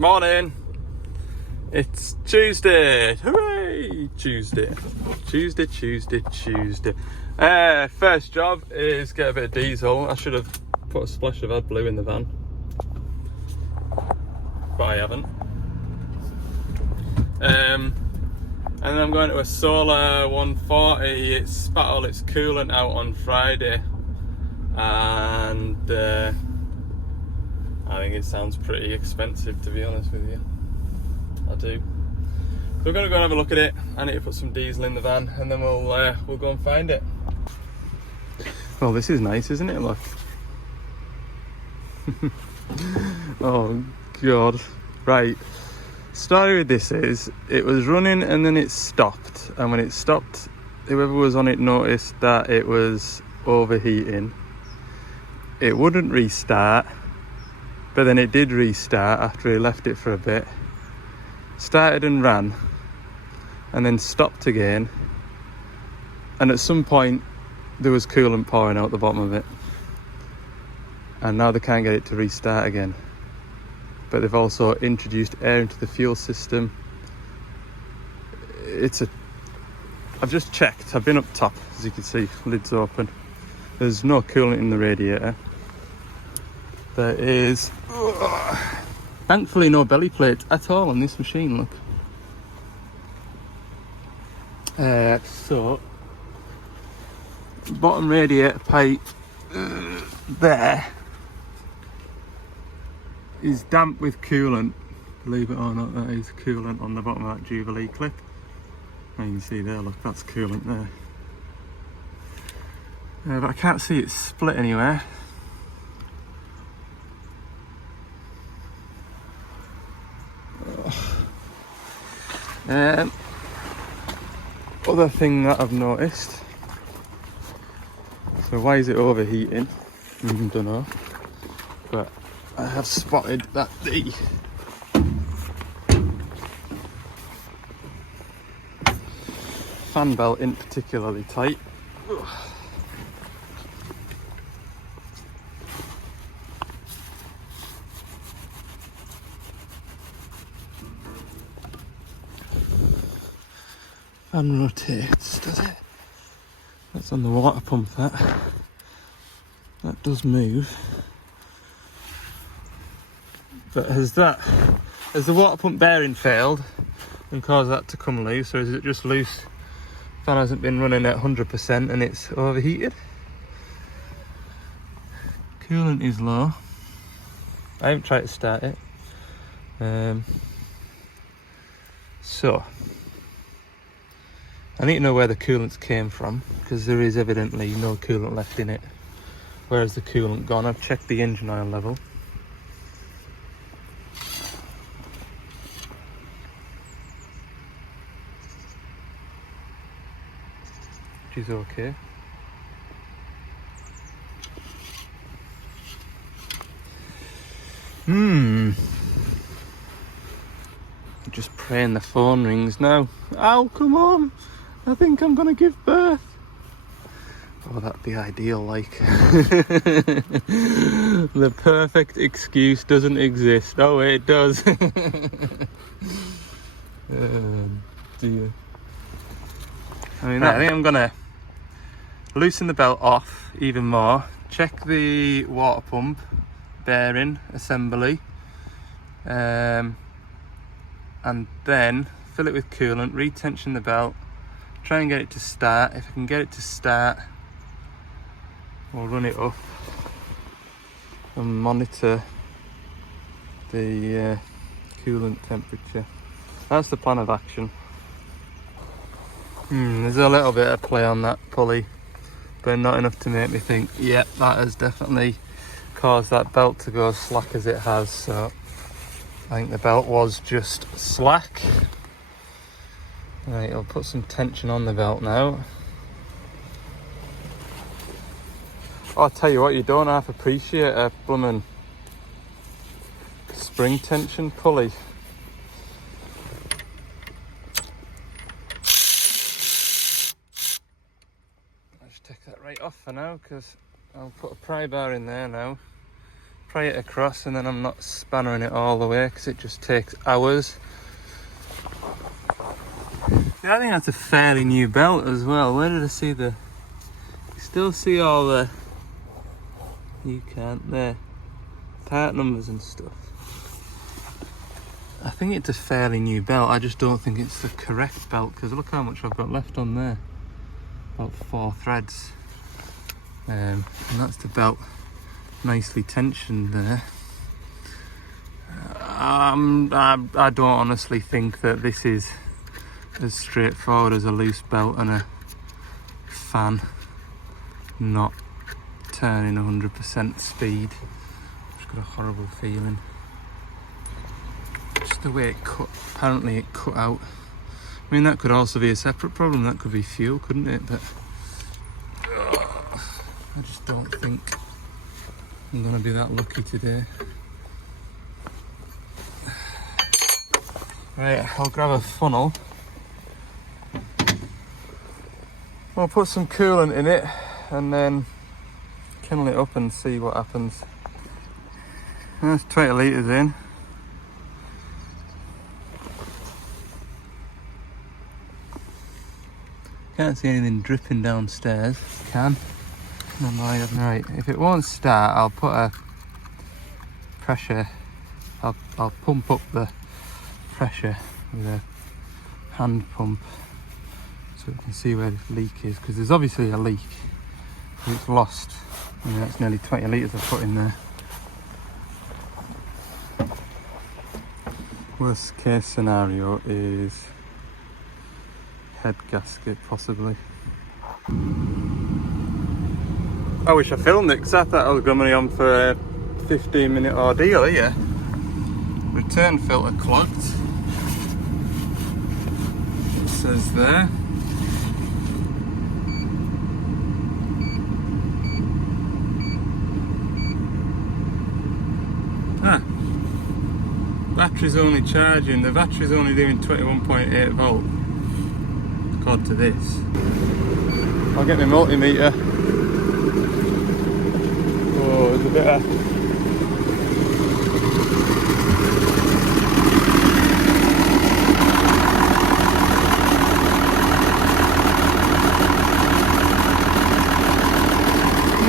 Morning. It's Tuesday. Hooray! Tuesday. First job is get a bit of diesel. I should have put a splash of AdBlue in the van, but I haven't. And then I'm going to a solar 140. It spat all its coolant out on Friday, and I think it sounds pretty expensive, to be honest with you. I do. So we're going to go and have a look at it. I need to put some diesel in the van, and then we'll go and find it. Well, this is nice, isn't it? Look. Oh God. Right. Story with this is, it was running and then it stopped, and when it stopped, whoever was on it noticed that it was overheating. It wouldn't restart, but then it did restart after he left it for a bit. Started and ran, and then stopped again, and at some point there was coolant pouring out the bottom of it, and now they can't get it to restart again. But they've also introduced air into the fuel system. I've just checked, I've been up top, as you can see, lid's open. There's no coolant in the radiator. There is thankfully no belly plate at all on this machine, look. So bottom radiator pipe there is damp with coolant. Believe it or not, that is coolant on the bottom of that Jubilee clip. And you can see there, look, that's coolant there. But I can't see it split anywhere. Other thing that I've noticed, so why is it overheating? Don't know, but I have spotted that the fan belt isn't particularly tight. Fan rotates, does it? That's on the water pump, that does move. But has the water pump bearing failed and caused that to come loose, or is it just loose? Fan hasn't been running at 100% and it's overheated. Coolant is low. I haven't tried to start it. So I need to know where the coolants came from, because there is evidently no coolant left in it. Where's the coolant gone? I've checked the engine oil level. Which is okay. Just praying the phone rings now. Oh, come on! I think I'm gonna give birth. Oh, that'd be ideal, like. The perfect excuse doesn't exist. Oh, wait, it does. Dear. I mean, I think I'm gonna loosen the belt off even more, check the water pump bearing assembly, and then fill it with coolant, retension the belt, try and get it to start. If I can get it to start, we'll run it up and monitor the coolant temperature. That's the plan of action. There's a little bit of play on that pulley, but not enough to make me think, yep, that has definitely caused that belt to go as slack as it has. So I think the belt was just slack. Right, I'll put some tension on the belt now. Oh, I'll tell you what, you don't half appreciate a blooming spring tension pulley. I'll just take that right off for now, because I'll put a pry bar in there now pry it across, and then I'm not spannering it all the way because it just takes hours. Yeah, I think that's a fairly new belt as well. Where did I see the... You still see all the... You can't there. Part numbers and stuff. I think it's a fairly new belt. I just don't think it's the correct belt because look how much I've got left on there. About 4 threads. And that's the belt. Nicely tensioned there. I don't honestly think that this is as straightforward as a loose belt and a fan not turning 100% speed. Just got a horrible feeling. Just the way it cut, apparently it cut out. I mean, that could also be a separate problem. That could be fuel, couldn't it? But I just don't think I'm gonna be that lucky today. Right, I'll grab a funnel. I'll put some coolant in it and then kindle it up and see what happens. That's 20 litres in. Can't see anything dripping downstairs. Can. Right, if it won't start, I'll put a pressure. I'll pump up the pressure with a hand pump so we can see where the leak is, because there's obviously a leak. It's lost. I mean, that's nearly 20 litres I've put in there. Worst case scenario is head gasket, possibly. I wish I filmed it because I thought I was going to be on for a 15-minute ordeal here. Return filter clogged. It says there. Battery's only charging, the battery's only doing 21.8 volt according to this. I'll get my multimeter. Oh, there's a bit of...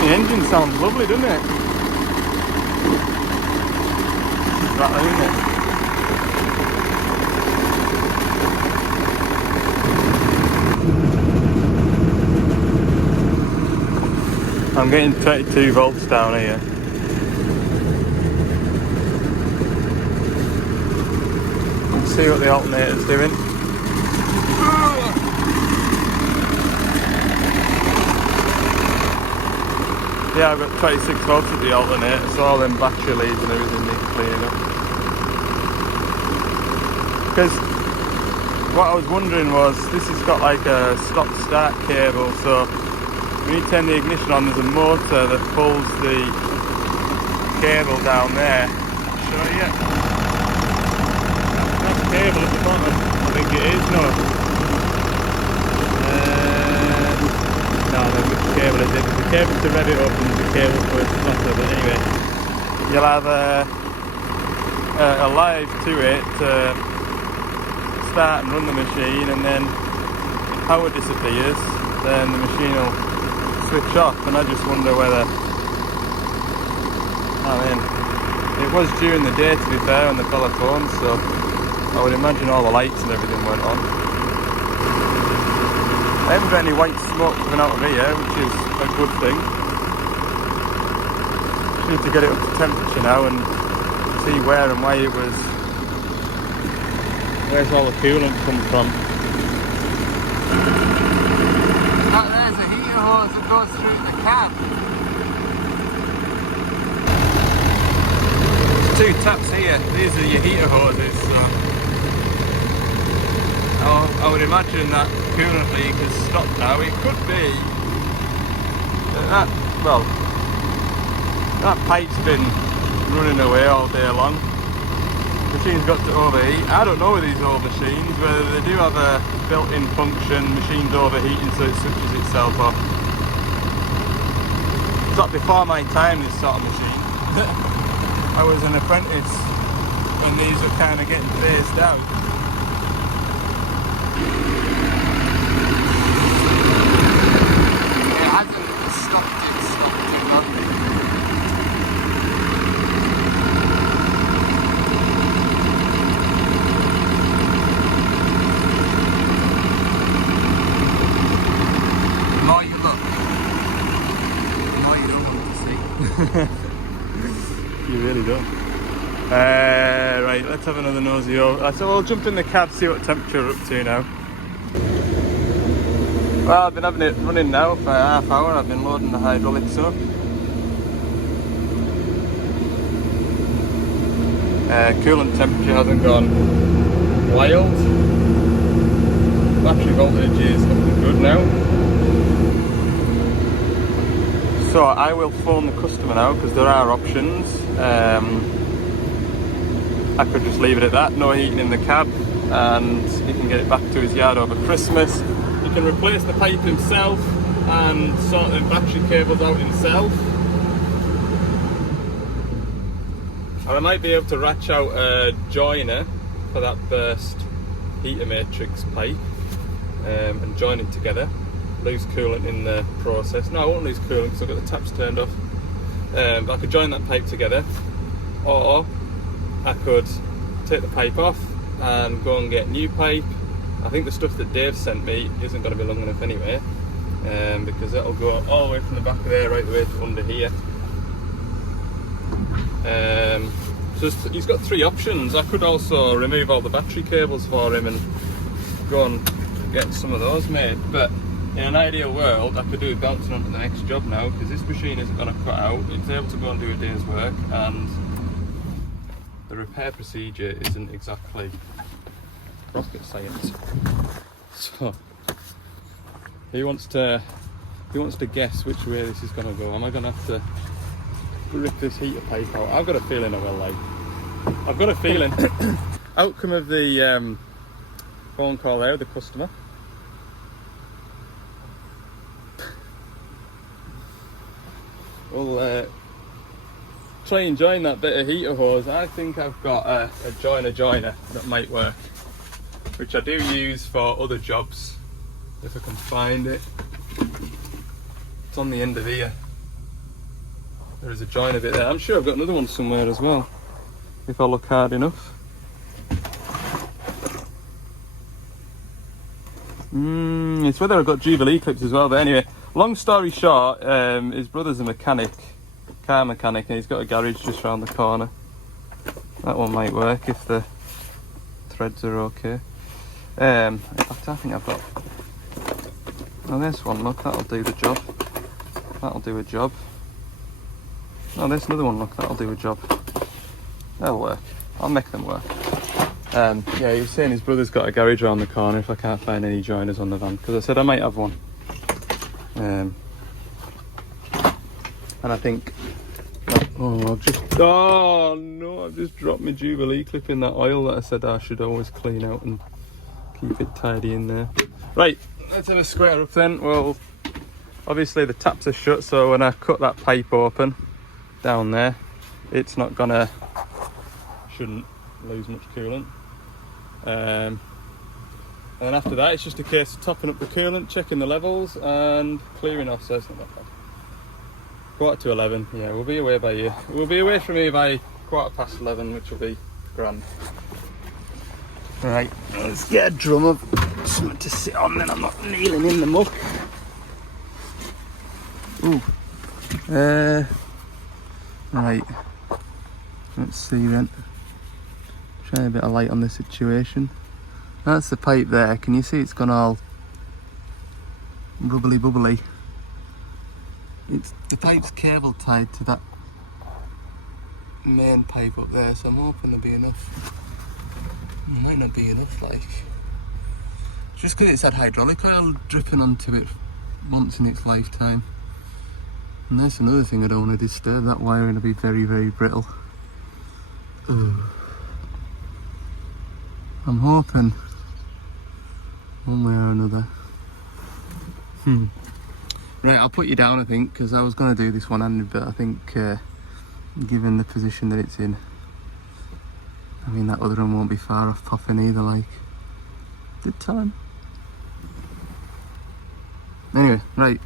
The engine sounds lovely, doesn't it? It's rattling, isn't it? I'm getting 22 volts down here. Let's see what the alternator's doing. Yeah, I've got 26 volts at the alternator, so all them battery leads and everything need cleaning up. Because what I was wondering was, this has got like a stop-start cable, so when you turn the ignition on, there's a motor that pulls the cable down there. Show you? That's cable at the bottom. I think it is, no. No, which cable is it? The cable to rev it up and the cable for it to motor, but anyway. You'll have a live to it to start and run the machine, and then if power disappears, then the machine will switch off, and I just wonder whether... I mean, it was during the day, to be fair, on the telephone, so I would imagine all the lights and everything went on. I haven't got any white smoke coming out of here, which is a good thing. Just need to get it up to temperature now and see where and why it was... Where's all the coolant come from? There's a heater hose that goes through the cab. There's 2 taps here. These are your heater hoses. So I would imagine that coolant leak has stopped now. It could be that, well, that pipe's been running away all day long. The machine's got to overheat. I don't know with these old machines whether they do have a built-in function, machine's overheating so it switches itself off. It's not before my time, this sort of machine. I was an apprentice when these were kind of getting phased out. It hasn't stopped it, hasn't it? The more you look, the more you don't want to see. You really don't. Right, let's have another nosy over. So we'll jump in the cab, see what temperature we're up to now. Well, I've been having it running now for half hour. I've been loading the hydraulics up. Coolant temperature hasn't gone wild. Battery voltage is looking good now. So I will phone the customer now because there are options. I could just leave it at that, no heating in the cab, and he can get it back to his yard over Christmas. He can replace the pipe himself and sort the battery cables out himself. And I might be able to ratch out a joiner for that burst heater matrix pipe and join it together. Lose coolant in the process. No, I won't lose coolant because I've got the taps turned off. But I could join that pipe together, or I could take the pipe off and go and get new pipe. I think the stuff that Dave sent me isn't going to be long enough anyway, because that'll go all the way from the back of there right the way to under here. So he's got three options. I could also remove all the battery cables for him and go and get some of those made, but in an ideal world I could do it bouncing onto the next job now, because this machine isn't going to cut out. It's able to go and do a day's work, and the repair procedure isn't exactly rocket science. So he wants to guess which way this is going to go. Am I going to have to rip this heater pipe out? I've got a feeling I will, like. I've got a feeling. Outcome of the phone call there, the customer. We'll try and join that bit of heater hose. I think I've got a joiner that might work, which I do use for other jobs if I can find it. It's on the end of here. There is a joiner bit there. I'm sure I've got another one somewhere as well, if I look hard enough. It's whether I've got Jubilee clips as well, but anyway, long story short, his brother's a mechanic, car mechanic, and he's got a garage just round the corner. That one might work if the threads are okay. In fact, I think I've got... Oh, there's one, look, that'll do the job. That'll do a job. Oh, there's another one, look, that'll do a job. They'll work. I'll make them work. Yeah, he was saying his brother's got a garage around the corner if I can't find any joiners on the van, because I said I might have one. And I think... Oh no, I've just dropped my Jubilee clip in that oil that I said I should always clean out and keep it tidy in there. Right, let's have a square up then. Well, obviously the taps are shut, so when I cut that pipe open down there, it's not gonna... shouldn't lose much coolant. And then after that, it's just a case of topping up the coolant, checking the levels and clearing off, so it's not that bad. 11:15, yeah, we'll be away by here. We'll be away from here by 11:15, which will be grand. Right, let's get a drum of something to sit on, then I'm not kneeling in the muck. Ooh. Right, let's see then. Shine a bit of light on the situation. That's the pipe there. Can you see it's gone all bubbly? The pipe's cable tied to that main pipe up there, so I'm hoping there'll be enough. It might not be enough, like. Just because it's had hydraulic oil dripping onto it once in its lifetime. And that's another thing I don't want to disturb. That wiring will be very, very brittle. Ugh. I'm hoping one way or another. Right, I'll put you down, I think, because I was going to do this one-handed, but I think given the position that it's in. I mean, that other one won't be far off popping either, like. Good time. Anyway, right.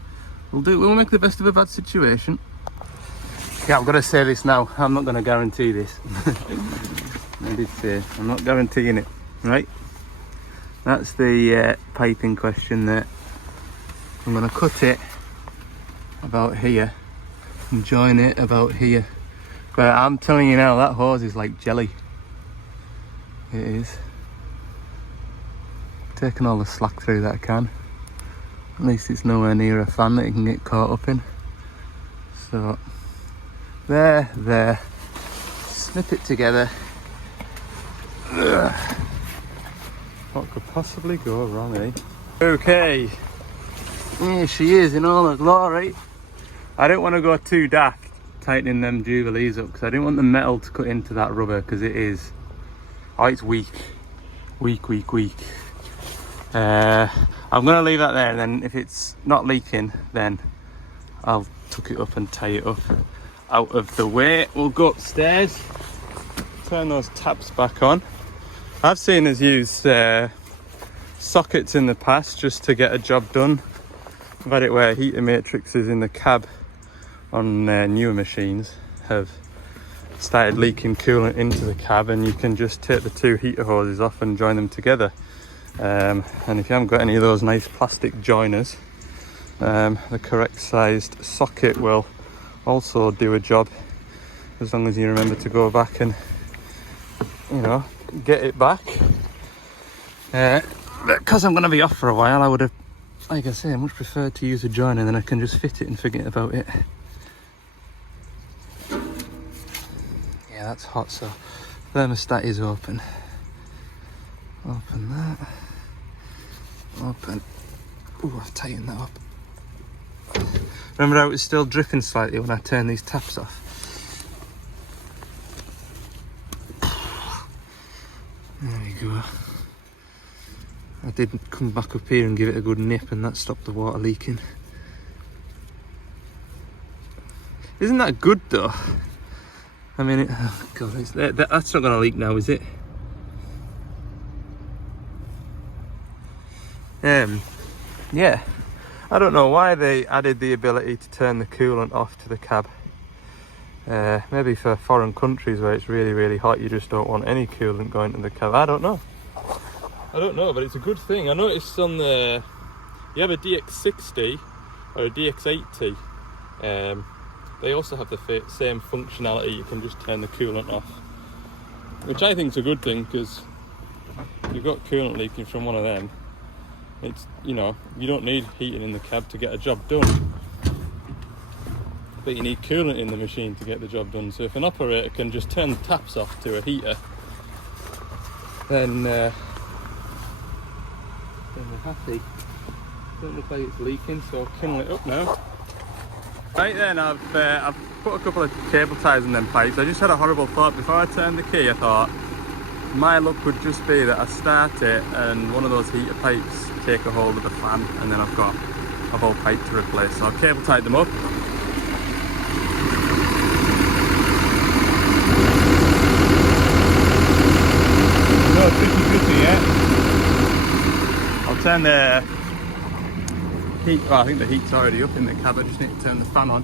We'll make the best of a bad situation. Yeah, I've got to say this now. I'm not going to guarantee this. I did say I'm not guaranteeing it, right? That's the pipe in question there. I'm going to cut it about here and join it about here. But I'm telling you now, that hose is like jelly. It is. Taking all the slack through that I can. At least it's nowhere near a fan that you can get caught up in. So, there. Snip it together. Ugh. What could possibly go wrong, eh? Okay. Here she is in all her glory. I don't want to go too daft tightening them jubilees up because I didn't want the metal to cut into that rubber because it is... Oh, it's weak. Weak. I'm going to leave that there, and then if it's not leaking, then I'll tuck it up and tie it up out of the way. We'll go upstairs, turn those taps back on. I've seen us use sockets in the past just to get a job done. I've had it where heater matrices in the cab on newer machines have started leaking coolant into the cab, and you can just take the two heater hoses off and join them together. And if you haven't got any of those nice plastic joiners, the correct sized socket will also do a job, as long as you remember to go back and, you know, get it back. Because I'm going to be off for a while, I would have, like I say, much preferred to use a joiner, and then I can just fit it and forget about it. Yeah, that's hot, so thermostat is open. Open that. Open. Ooh, I've tightened that up. Remember how it was still dripping slightly when I turned these taps off? There we go. I did come back up here and give it a good nip, and that stopped the water leaking. Isn't that good though? I mean, oh God, that's not going to leak now, is it? Yeah, I don't know why they added the ability to turn the coolant off to the cab. Maybe for foreign countries where it's really hot, you just don't want any coolant going to the cab. I don't know, but it's a good thing. I noticed on the, you have a DX60 or a DX80, they also have the same functionality. You can just turn the coolant off, which I think is a good thing, because you've got coolant leaking from one of them. It's, you know, you don't need heating in the cab to get a job done, but you need coolant in the machine to get the job done. So if an operator can just turn the taps off to a heater, then we're happy. Don't look like it's leaking, so I'll kindle it up now. Right then, I've put a couple of cable ties in them pipes. I just had a horrible thought before I turned the key. I thought my luck would just be that I start it and one of those heater pipes take a hold of the fan, and then I've got a whole pipe to replace. So I've cable tied them up. No tricky yet. I'll turn the heat. Well, I think the heat's already up in the cab. I just need to turn the fan on.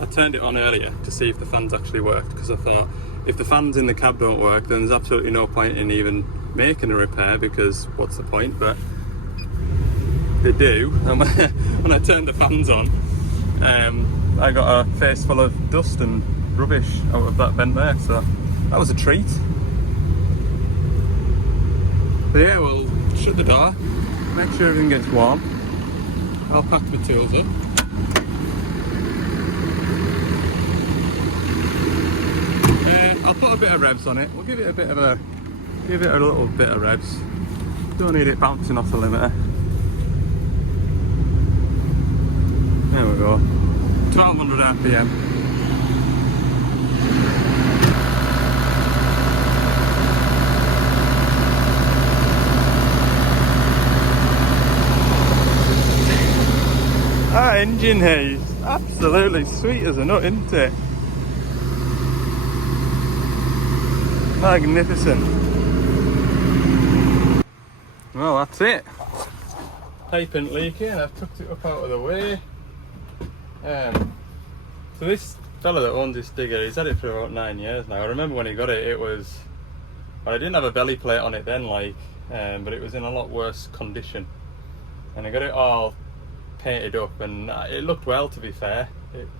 I turned it on earlier to see if the fans actually worked, because I thought if the fans in the cab don't work, then there's absolutely no point in even making a repair, because what's the point? But they do. And when I turned the fans on, I got a face full of dust and rubbish out of that vent there, so that was a treat. But yeah, we'll shut the door, make sure everything gets warm. I'll pack the tools up. I'll put a bit of revs on it. We'll give it a little bit of revs. Don't need it bouncing off the limiter. There we go. 1200 RPM. That engine here is absolutely sweet as a nut, isn't it? Magnificent. Well, that's it. Pipe ain't leaking. I've tucked it up out of the way. So this fella that owns this digger, he's had it for about 9 years now. I remember when he got it, well, I didn't have a belly plate on it then, but it was in a lot worse condition. And I got it all painted up, and it looked well, to be fair.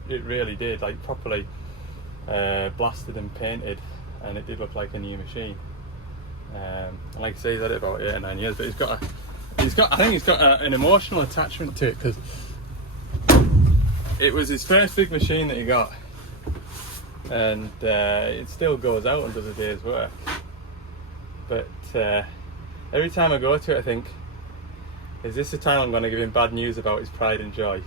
It really did, like properly blasted and painted, and it did look like a new machine. And like I say, he's had it about 8 or 9 years, but I think he's got an emotional attachment to it, because it was his first big machine that he got, and it still goes out and does a day's work. But every time I go to it, I think, is this the time I'm going to give him bad news about his pride and joy?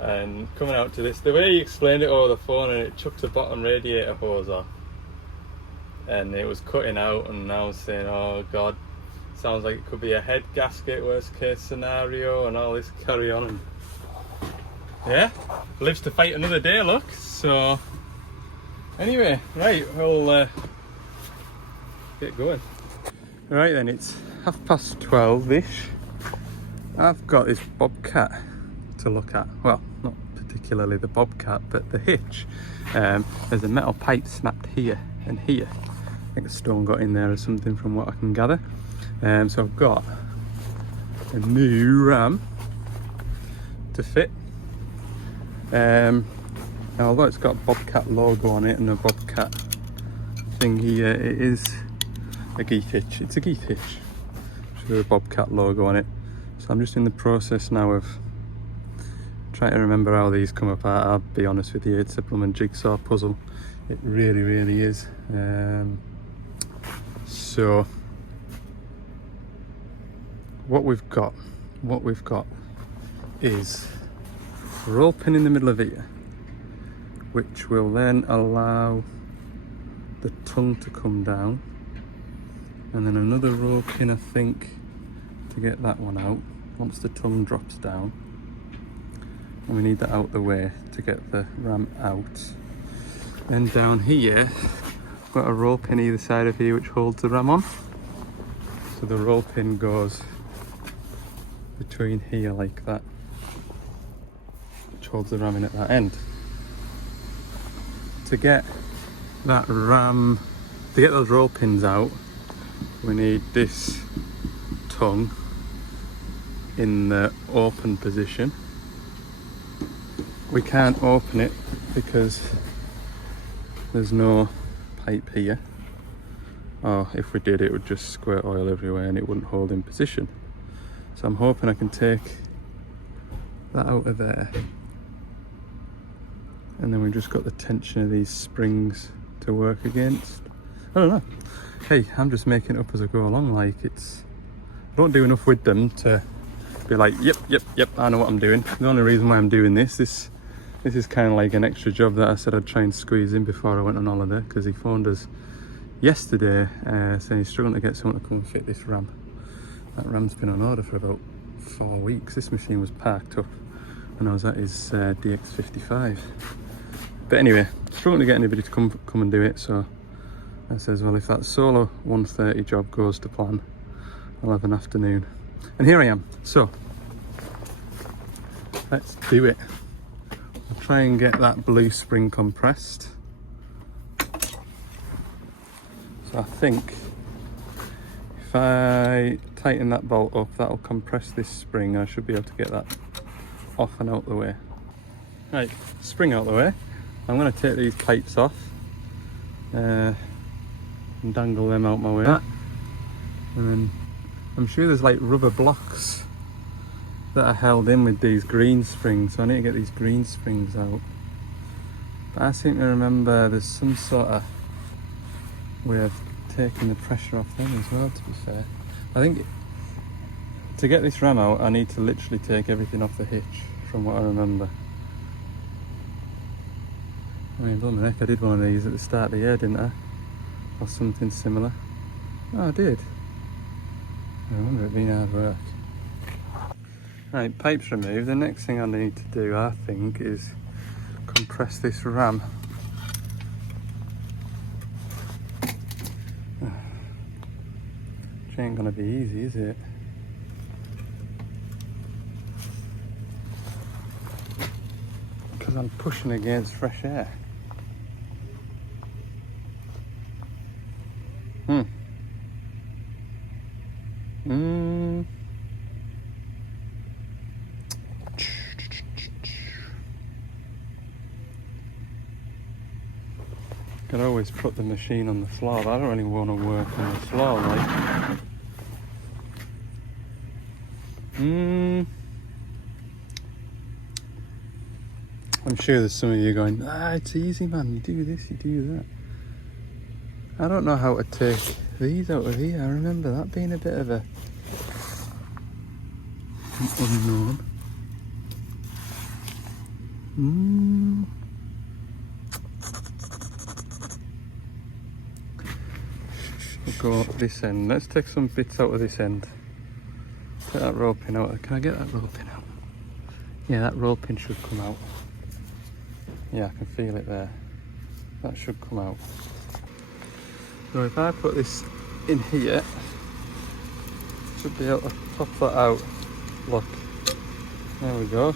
And coming out to this, the way he explained it over the phone, and it chucked the bottom radiator hose off, and it was cutting out, and I was saying, oh god, sounds like it could be a head gasket, worst case scenario, and all this carry on. And yeah, lives to fight another day, look. So anyway, right, we'll get going. Right then, it's 12:30ish. I've got this bobcat to look at. Well, not particularly the bobcat, but the hitch. There's a metal pipe snapped here and here. I think a stone got in there or something, from what I can gather. So I've got a new ram to fit. Now, although it's got a bobcat logo on it and a bobcat thing here, it is a geeth hitch. It's a geeth hitch with a bobcat logo on it. So I'm just in the process now of trying to remember how these come apart. I'll be honest with you, it's a blooming jigsaw puzzle. It really, really is. So what we've got is a roll pin in the middle of here, which will then allow the tongue to come down, and then another roll pin, I think, to get that one out once the tongue drops down. And we need that out the way to get the ram out. Then down here, I've got a roll pin either side of here which holds the ram on. So the roll pin goes between here like that, which holds the ram in at that end. To get that ram, to get those roll pins out, we need this tongue in the open position. We can't open it because there's no pipe here, or if we did, it would just squirt oil everywhere and it wouldn't hold in position. So I'm hoping I can take that out of there, and then we've just got the tension of these springs to work against. I don't know. Hey, I'm just making it up as I go along. Like, I don't do enough with them to be like, yep, I know what I'm doing. The only reason why I'm doing this is kind of like an extra job that I said I'd try and squeeze in before I went on holiday, because he phoned us yesterday saying he's struggling to get someone to come and fit this ram. That ram's been on order for about 4 weeks. This machine was parked up and I was at his DX55. But anyway, struggling to get anybody to come and do it, so I says, well, if that solo 1:30 job goes to plan, I'll have an afternoon. And here I am. So let's do it. I'll try and get that blue spring compressed. So I think if I tighten that bolt up, that'll compress this spring. I should be able to get that off and out the way. Right, spring out the way. I'm going to take these pipes off and dangle them out my way. And then I'm sure there's like rubber blocks that are held in with these green springs, so I need to get these green springs out. But I seem to remember there's some sort of way of taking the pressure off them as well, to be fair. I think to get this ram out, I need to literally take everything off the hitch, from what I remember. I mean, bloody heck, I did one of these at the start of the year, didn't I? Or something similar. Oh, I did. I remember it being hard work. Right, pipes removed. The next thing I need to do, I think, is compress this ram. ain't gonna be easy, is it? Because I'm pushing against fresh air. Could always put the machine on the floor, but I don't really want to work on the floor, like. I'm sure there's some of you going, it's easy, man, you do this, you do that. I don't know how to take these out of here. I remember that being a bit of an unknown. We'll go this end. Let's take some bits out of this end. Take that roll pin out. Can I get that roll pin out? Yeah, that roll pin should come out. Yeah, I can feel it there. That should come out. So if I put this in here, should be able to pop that out. Look, there we go.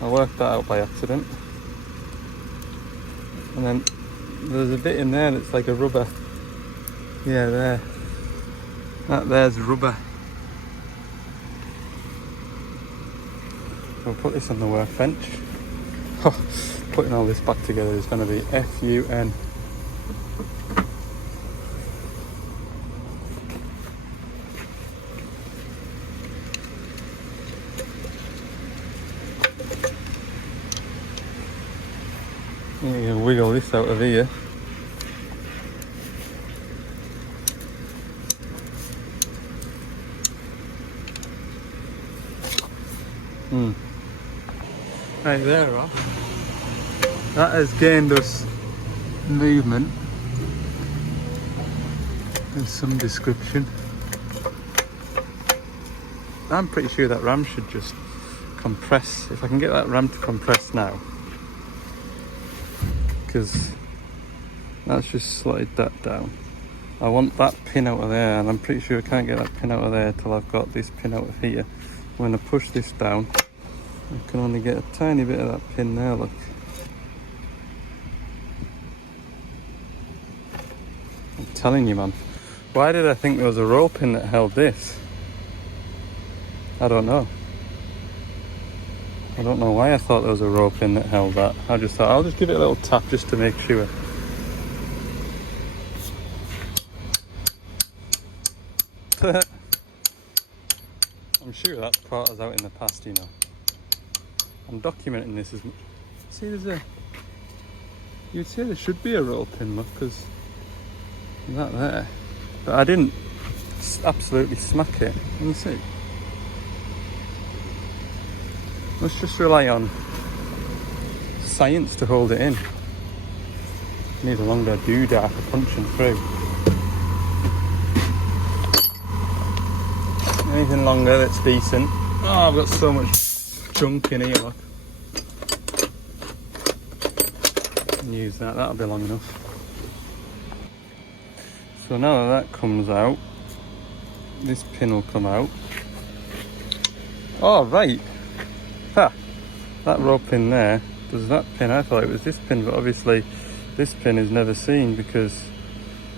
I worked that out by accident. And then there's a bit in there that's like a rubber. Yeah, there. That there's rubber. We'll put this on the workbench. Oh, putting all this back together is going to be fun. You can wiggle this out of here. Right there, Rob. That has gained us movement. There's some description. I'm pretty sure that ram should just compress. If I can get that ram to compress now. Because that's just slotted that down. I want that pin out of there, and I'm pretty sure I can't get that pin out of there till I've got this pin out of here. When I push this down, I can only get a tiny bit of that pin there, look. I'm telling you, man. Why did I think there was a roll pin that held this? I don't know. I don't know why I thought there was a roll pin that held that. I just thought I'll just give it a little tap just to make sure. I'm sure that's caught us out in the past, you know. I'm documenting this as much. See, you'd say there should be a roll pin, look, because that there. But I didn't absolutely smack it. Let me see. Let's just rely on science to hold it in. Need a longer doodah for punching through. Anything longer that's decent. Oh, I've got so much junk in here, look. Use that, that'll be long enough. So now that comes out, this pin will come out. Oh, right. Ha! That roll pin there does that pin. I thought it was this pin, but obviously this pin is never seen because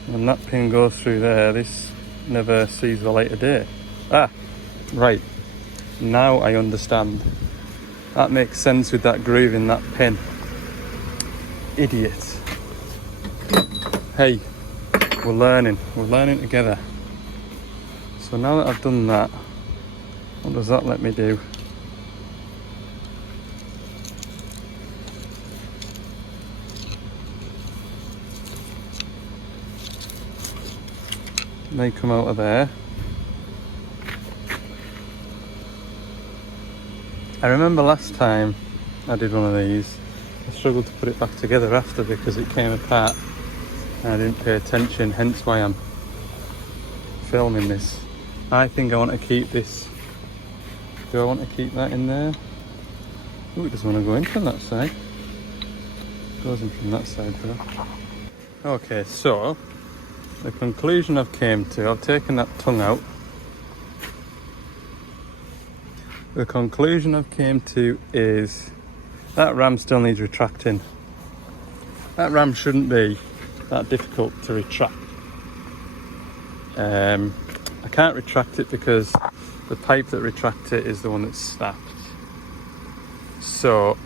when that pin goes through there, this never sees the light of day. Ah, right. Now I understand. That makes sense with that groove in that pin. Idiot. Hey, we're learning together. So now that I've done that, what does that let me do? They come out of there. I remember last time I did one of these, I struggled to put it back together after because it came apart and I didn't pay attention, hence why I'm filming this. I think I want to keep this. Do I want to keep that in there? Oh, it doesn't want to go in from that side. It goes in from that side though. Okay, so the conclusion I've came to, I've taken that tongue out. The conclusion I've came to is that ram still needs retracting. That ram shouldn't be that difficult to retract. I can't retract it because the pipe that retracts it is the one that's snapped. So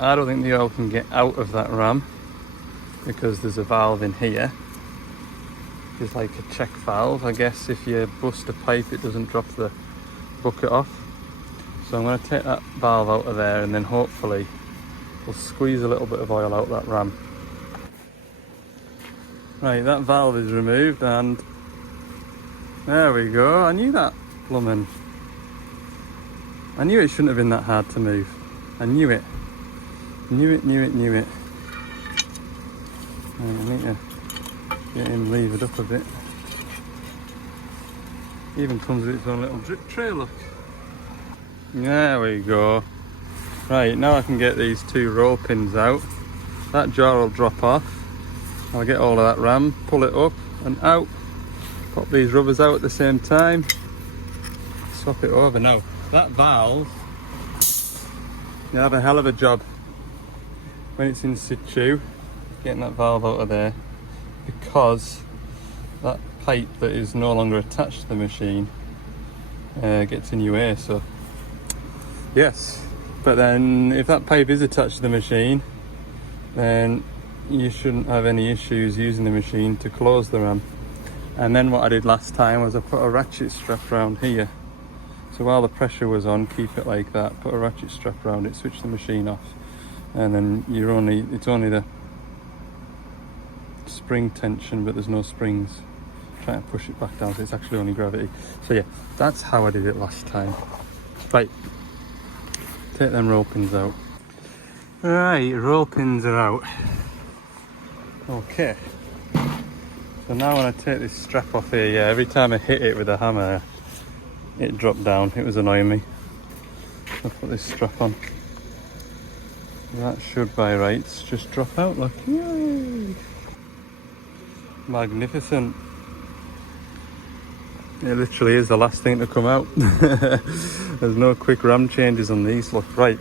I don't think the oil can get out of that ram because there's a valve in here. It's like a check valve. I guess if you bust a pipe it doesn't drop the bucket off. So I'm going to take that valve out of there and then hopefully we'll squeeze a little bit of oil out that ram. Right, that valve is removed and there we go. I knew that plumbing. I knew it shouldn't have been that hard to move. I knew it. Knew it. Right, I need to get him levered up a bit. Even comes with its own little drip tray, look. There we go. Right, now I can get these two roll pins out. That jar will drop off. I'll get all of that ram, pull it up and out. Pop these rubbers out at the same time. Swap it over. Now, that valve, you have a hell of a job when it's in situ, getting that valve out of there, because that pipe that is no longer attached to the machine gets in your way. So yes, but then if that pipe is attached to the machine, then you shouldn't have any issues using the machine to close the ram. And then what I did last time was I put a ratchet strap around here. So while the pressure was on, keep it like that, put a ratchet strap around it, switch the machine off, and then it's only the spring tension, but there's no springs trying to push it back down, so it's actually only gravity. So yeah, that's how I did it last time. Right, take them roll pins out. Right, roll pins are out. Okay, so now when I take this strap off here, yeah, every time I hit it with a hammer it dropped down. It was annoying me. I'll put this strap on. That should by rights just drop out, look. Yay! Magnificent. It literally is the last thing to come out. There's no quick ram changes on these, look. Right,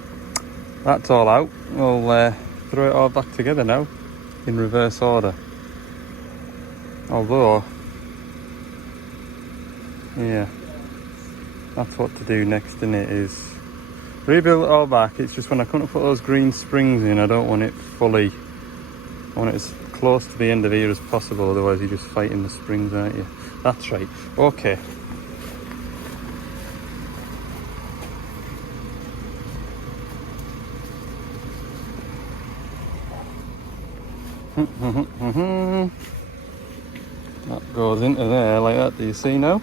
that's all out. We'll throw it all back together now in reverse order. Although, yeah, that's what to do next, in it is rebuild it all back. It's just when I couldn't put those green springs in, I don't want it fully, I want it as close to the end of here as possible, otherwise you're just fighting the springs, aren't you? That's right. Okay. That goes into there like that, do you see now?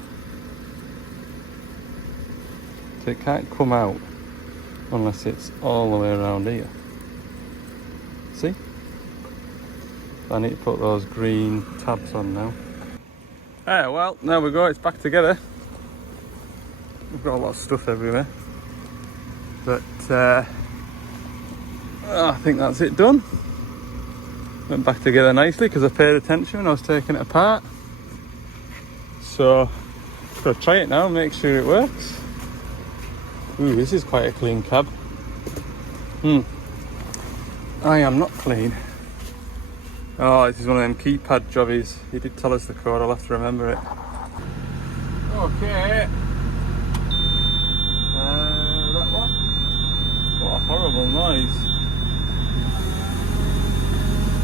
So it can't come out unless it's all the way around here. See? I need to put those green tabs on now. Ah, well, there we go, it's back together. We've got a lot of stuff everywhere. But I think that's it done. Went back together nicely because I paid attention when I was taking it apart. So, I've got to try it now and make sure it works. Ooh, this is quite a clean cab. I am not clean. Oh, this is one of them keypad jobbies. He did tell us the code, I'll have to remember it. Okay. That one. What a horrible noise.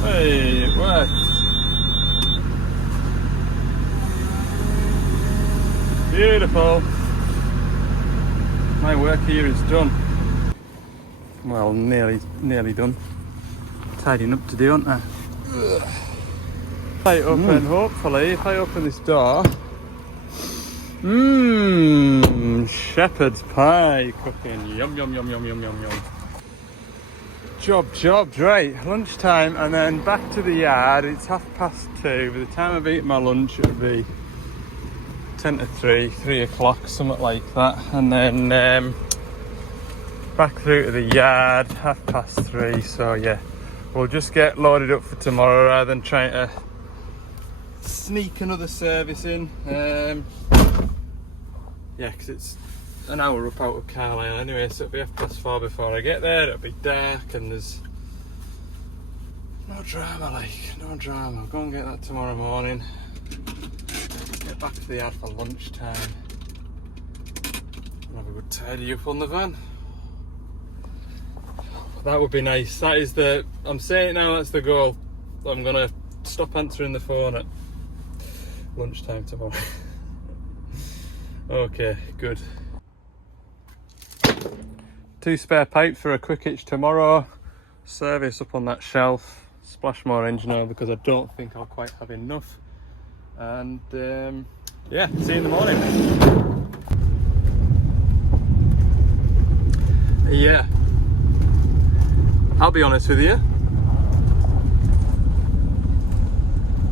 Hey, it worked. Beautiful. My work here is done. Well, nearly done. Tidying up to do, aren't I? If I open, hopefully, if I open this door, shepherd's pie cooking. Yum, yum, yum, yum, yum, yum, yum. Job, right, lunchtime and then back to the yard. It's 2:30. By the time I've eaten my lunch, it'll be 10 to 3 o'clock, something like that. And then back through to the yard, 3:30. So yeah, we'll just get loaded up for tomorrow rather than trying to sneak another service in. Yeah, because it's an hour up out of Carlisle anyway, so it'll be 4:30 before I get there. It'll be dark and there's no drama, no drama. I'll go and get that tomorrow morning. Get back to the yard for lunchtime. Have a good tidy up on the van. That would be nice. That is I'm saying it now, that's the goal. I'm gonna stop answering the phone at lunchtime tomorrow. Okay, good. 2 spare pipes for a quick hitch tomorrow. Service up on that shelf. Splash more engine oil because I don't think I'll quite have enough. And yeah, see you in the morning. Yeah, I'll be honest with you,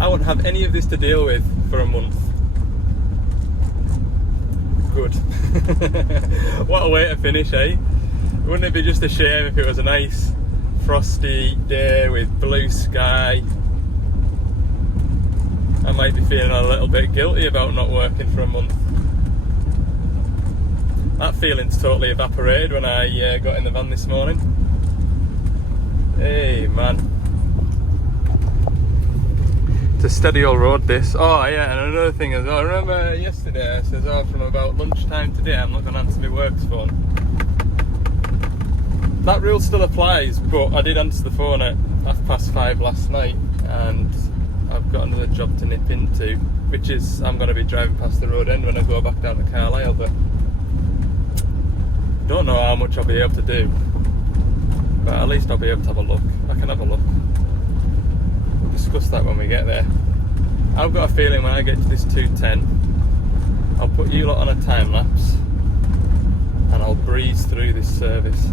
I won't have any of this to deal with for a month. Good. What a way to finish, eh? Wouldn't it be just a shame if it was a nice frosty day with blue sky? I might be feeling a little bit guilty about not working for a month. That feeling's totally evaporated when I got in the van this morning. Hey man, it's a steady old road this. Oh yeah, and another thing as well, I remember yesterday I said, oh, from about lunchtime today I'm not going to answer my works phone. That rule still applies, but I did answer the phone at 5:30 last night and I've got another job to nip into, which is I'm going to be driving past the road end when I go back down to Carlisle, but don't know how much I'll be able to do, but at least I'll be able to have a look. I can have a look. We'll discuss that when we get there. I've got a feeling when I get to this 210, I'll put you lot on a time lapse and I'll breeze through this service.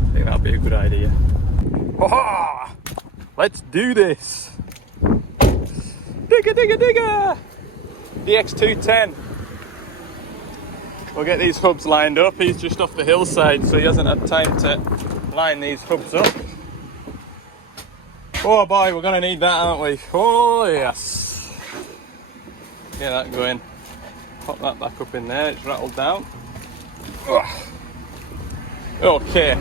I think that'll be a good idea. Ha-ha! Let's do this! Digga, digga, digga! The X210. We'll get these hubs lined up. He's just off the hillside, so he hasn't had time to line these hubs up. Oh boy, we're going to need that, aren't we? Oh yes. Get that going. Pop that back up in there, it's rattled down. Okay.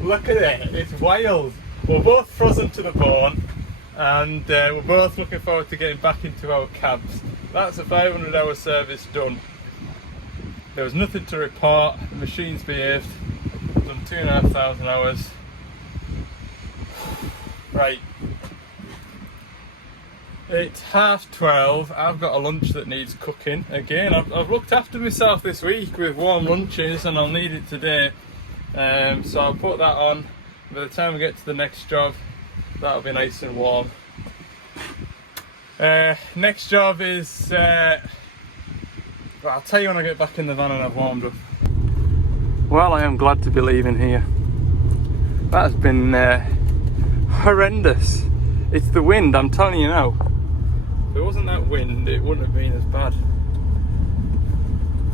Look at it, it's wild. We're both frozen to the bone and we're both looking forward to getting back into our cabs. That's a 500-hour service done. There was nothing to report, the machine's behaved, done 2,500 hours. Right, it's 12:30, I've got a lunch that needs cooking. Again, I've looked after myself this week with warm lunches and I'll need it today. So I'll put that on. By the time we get to the next job, that'll be nice and warm. Next job is, well, I'll tell you when I get back in the van and I've warmed up. Well, I am glad to be leaving here. That has been horrendous. It's the wind, I'm telling you now. If it wasn't that wind, it wouldn't have been as bad.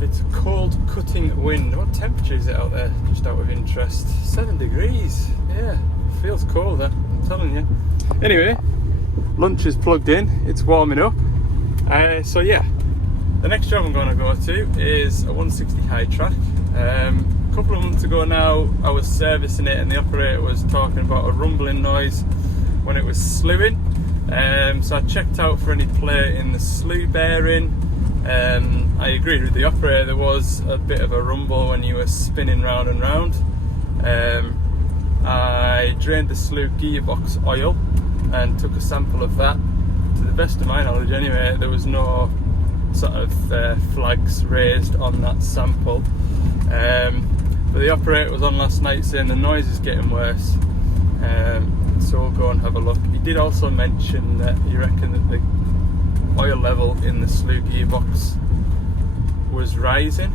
It's a cold, cutting wind. What temperature is it out there, just out of interest? 7 degrees. Yeah, it feels colder, I'm telling you. Anyway, lunch is plugged in, it's warming up. So yeah, the next job I'm going to go to is a 160 high track. A couple of months ago now, I was servicing it and the operator was talking about a rumbling noise when it was slewing. So I checked out for any play in the slew bearing. I agreed with the operator, there was a bit of a rumble when you were spinning round and round. I drained the slew gearbox oil and took a sample of that. To the best of my knowledge anyway, there was no sort of flags raised on that sample. But the operator was on last night saying the noise is getting worse. so we'll go and have a look. He did also mention that he reckoned that the oil level in the Slew gearbox was rising,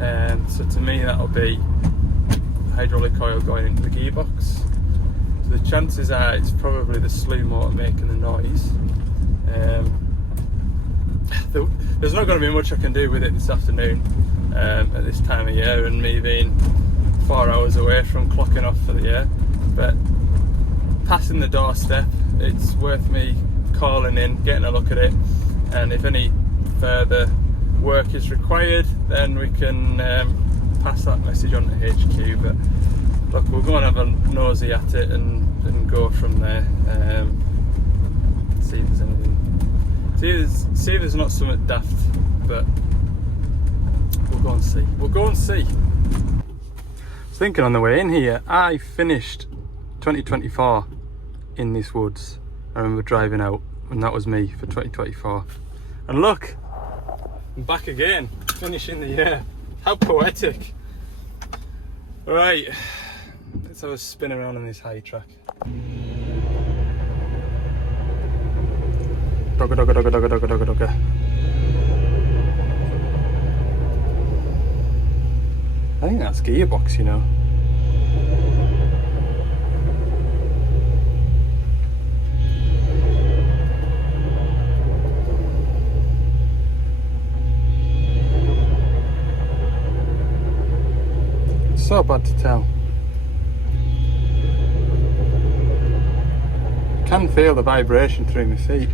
and so to me that'll be hydraulic oil going into the gearbox. So the chances are it's probably the Slew motor making the noise. There's not going to be much I can do with it this afternoon at this time of year, and me being 4 hours away from clocking off for the year, but passing the doorstep, it's worth me calling in, getting a look at it, and if any further work is required, then we can pass that message on to HQ. But look, we'll go and have a nosy at it and go from there. See if there's anything. See if there's not something daft, but we'll go and see. We'll go and see. I was thinking on the way in here, I finished 2024 in this woods. I remember driving out, and that was me for 2024. And look, I'm back again, finishing the year. How poetic. Right, let's have a spin around on this high track. Dogga dogga dogga dogga dogga dogga dogga. I think that's gearbox, you know. So bad to tell. Can feel the vibration through my feet.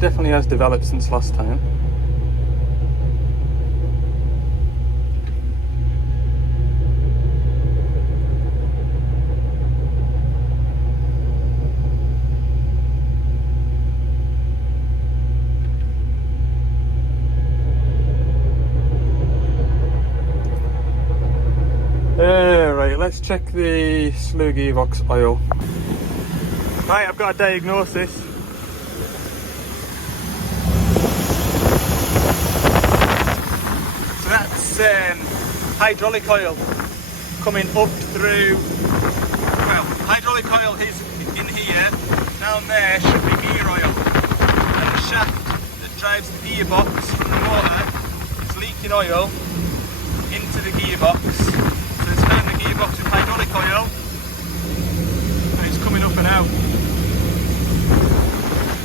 Definitely has developed since last time. Right, let's check the Slew gearbox oil. Right, I've got a diagnosis. So that's hydraulic oil coming up through, well, hydraulic oil is in here, down there should be gear oil, and the shaft that drives the gearbox from the motor is leaking oil into the gearbox. So it's filling the gearbox with hydraulic oil and it's coming up and out.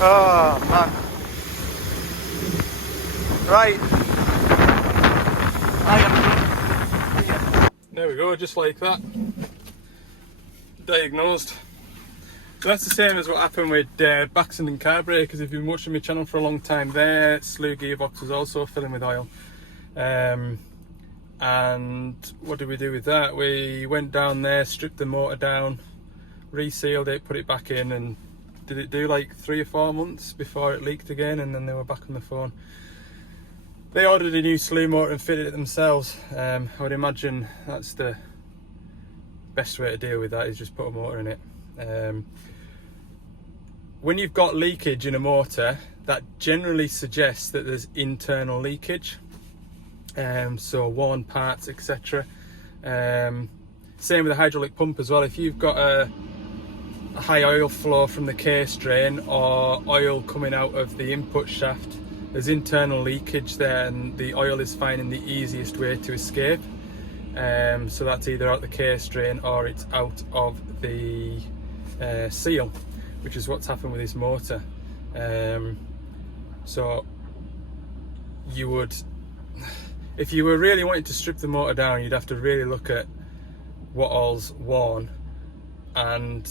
Oh man. Right. There we go, just like that. Diagnosed. So that's the same as what happened with Baxton and Carburetors. If you've been watching my channel for a long time, their Slew gearbox was also filling with oil. And what did we do with that? We went down there, stripped the motor down, resealed it, put it back in, and did it do like 3 or 4 months before it leaked again, and then they were back on the phone. They ordered a new Slew motor and fitted it themselves. I would imagine that's the best way to deal with that, is just put a motor in it. When you've got leakage in a motor, that generally suggests that there's internal leakage. So worn parts, etc. Same with the hydraulic pump as well. If you've got a high oil flow from the case drain or oil coming out of the input shaft, there's internal leakage there, and the oil is finding the easiest way to escape. So that's either out the case drain or it's out of the seal, which is what's happened with this motor. So you would, if you were really wanting to strip the motor down, you'd have to really look at what all's worn, and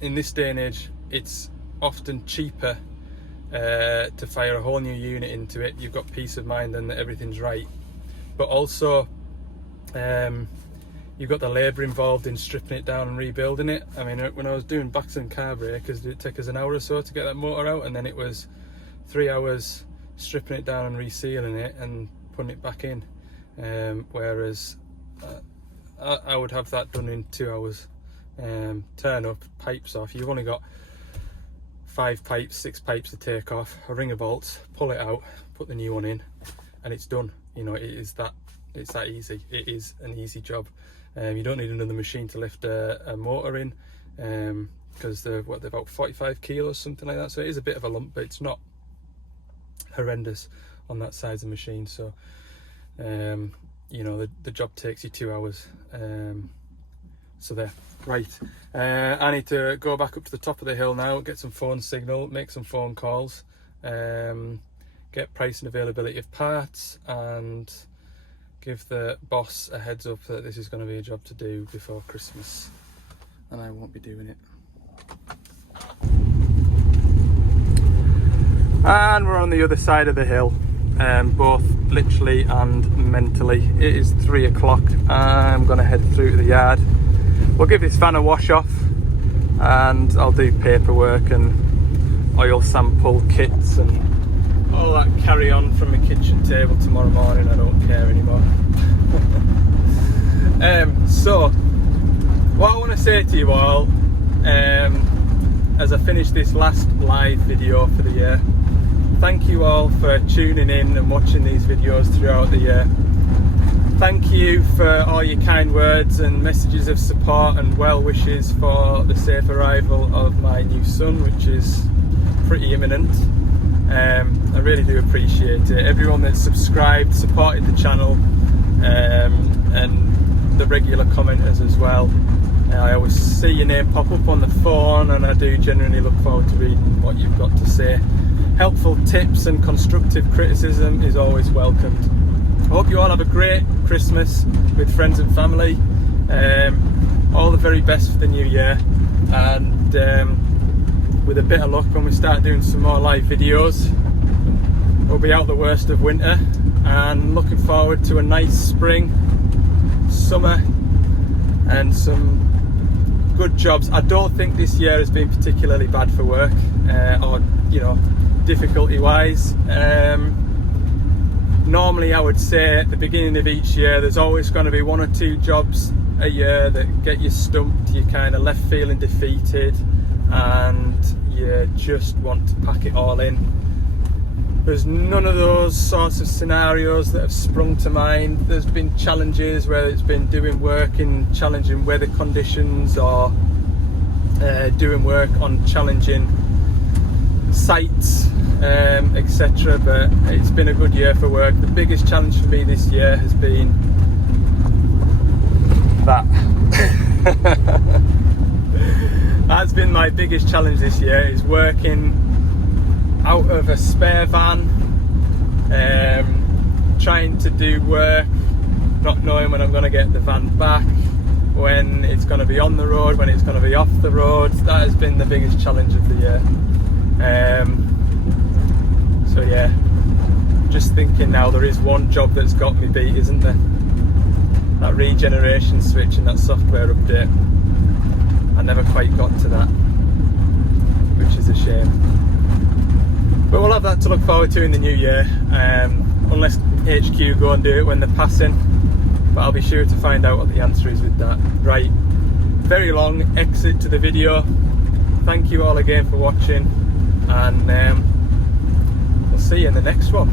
in this day and age it's often cheaper to fire a whole new unit into it. You've got peace of mind and that everything's right, but also you've got the labour involved in stripping it down and rebuilding it. I mean, when I was doing Baxton Carburetors, it took us an hour or so to get that motor out, and then it was 3 hours stripping it down and resealing it and putting it back in, whereas I would have that done in 2 hours. Turn up, pipes off. You've only got 5 pipes, 6 pipes to take off, a ring of bolts, pull it out, put the new one in, and it's done. You know, it's that easy. It is an easy job. You don't need another machine to lift a motor in, because they're about 45 kilos, something like that. So it is a bit of a lump, but it's not horrendous on that size of machine. So you know, the job takes you 2 hours. So there, right. I need to go back up to the top of the hill now, get some phone signal, make some phone calls, get price and availability of parts, and give the boss a heads up that this is going to be a job to do before Christmas, and I won't be doing it. And we're on the other side of the hill, both literally and mentally. It is 3 o'clock. I'm going to head through to the yard. We'll give this van a wash off, and I'll do paperwork and oil sample kits and all that carry on from my kitchen table tomorrow morning. I don't care anymore. So what I want to say to you all, as I finish this last live video for the year, thank you all for tuning in and watching these videos throughout the year. Thank you for all your kind words and messages of support and well wishes for the safe arrival of my new son, which is pretty imminent. I really do appreciate it. Everyone that's subscribed, supported the channel, and the regular commenters as well. I always see your name pop up on the phone, and I do genuinely look forward to reading what you've got to say. Helpful tips and constructive criticism is always welcomed. I hope you all have a great Christmas with friends and family. All the very best for the new year, and with a bit of luck, when we start doing some more live videos, we'll be out the worst of winter, and looking forward to a nice spring, summer, and some good jobs. I don't think this year has been particularly bad for work, or you know, difficulty wise. Normally I would say at the beginning of each year there's always going to be 1 or 2 jobs a year that get you stumped. You're kind of left feeling defeated and you just want to pack it all in. There's none of those sorts of scenarios that have sprung to mind. There's been challenges, whether it's been doing work in challenging weather conditions or doing work on challenging sites, etc. But it's been a good year for work. The biggest challenge for me this year has been that. That's been my biggest challenge this year, is working out of a spare van, trying to do work, not knowing when I'm going to get the van back, when it's going to be on the road, when it's going to be off the road. That has been the biggest challenge of the year. So yeah, just thinking now, there is one job that's got me beat, isn't there? That regeneration switch and that software update. I never quite got to that, which is a shame. But we'll have that to look forward to in the new year, unless HQ go and do it when they're passing. But I'll be sure to find out what the answer is with that. Right, very long exit to the video. Thank you all again for watching, and we'll see you in the next one.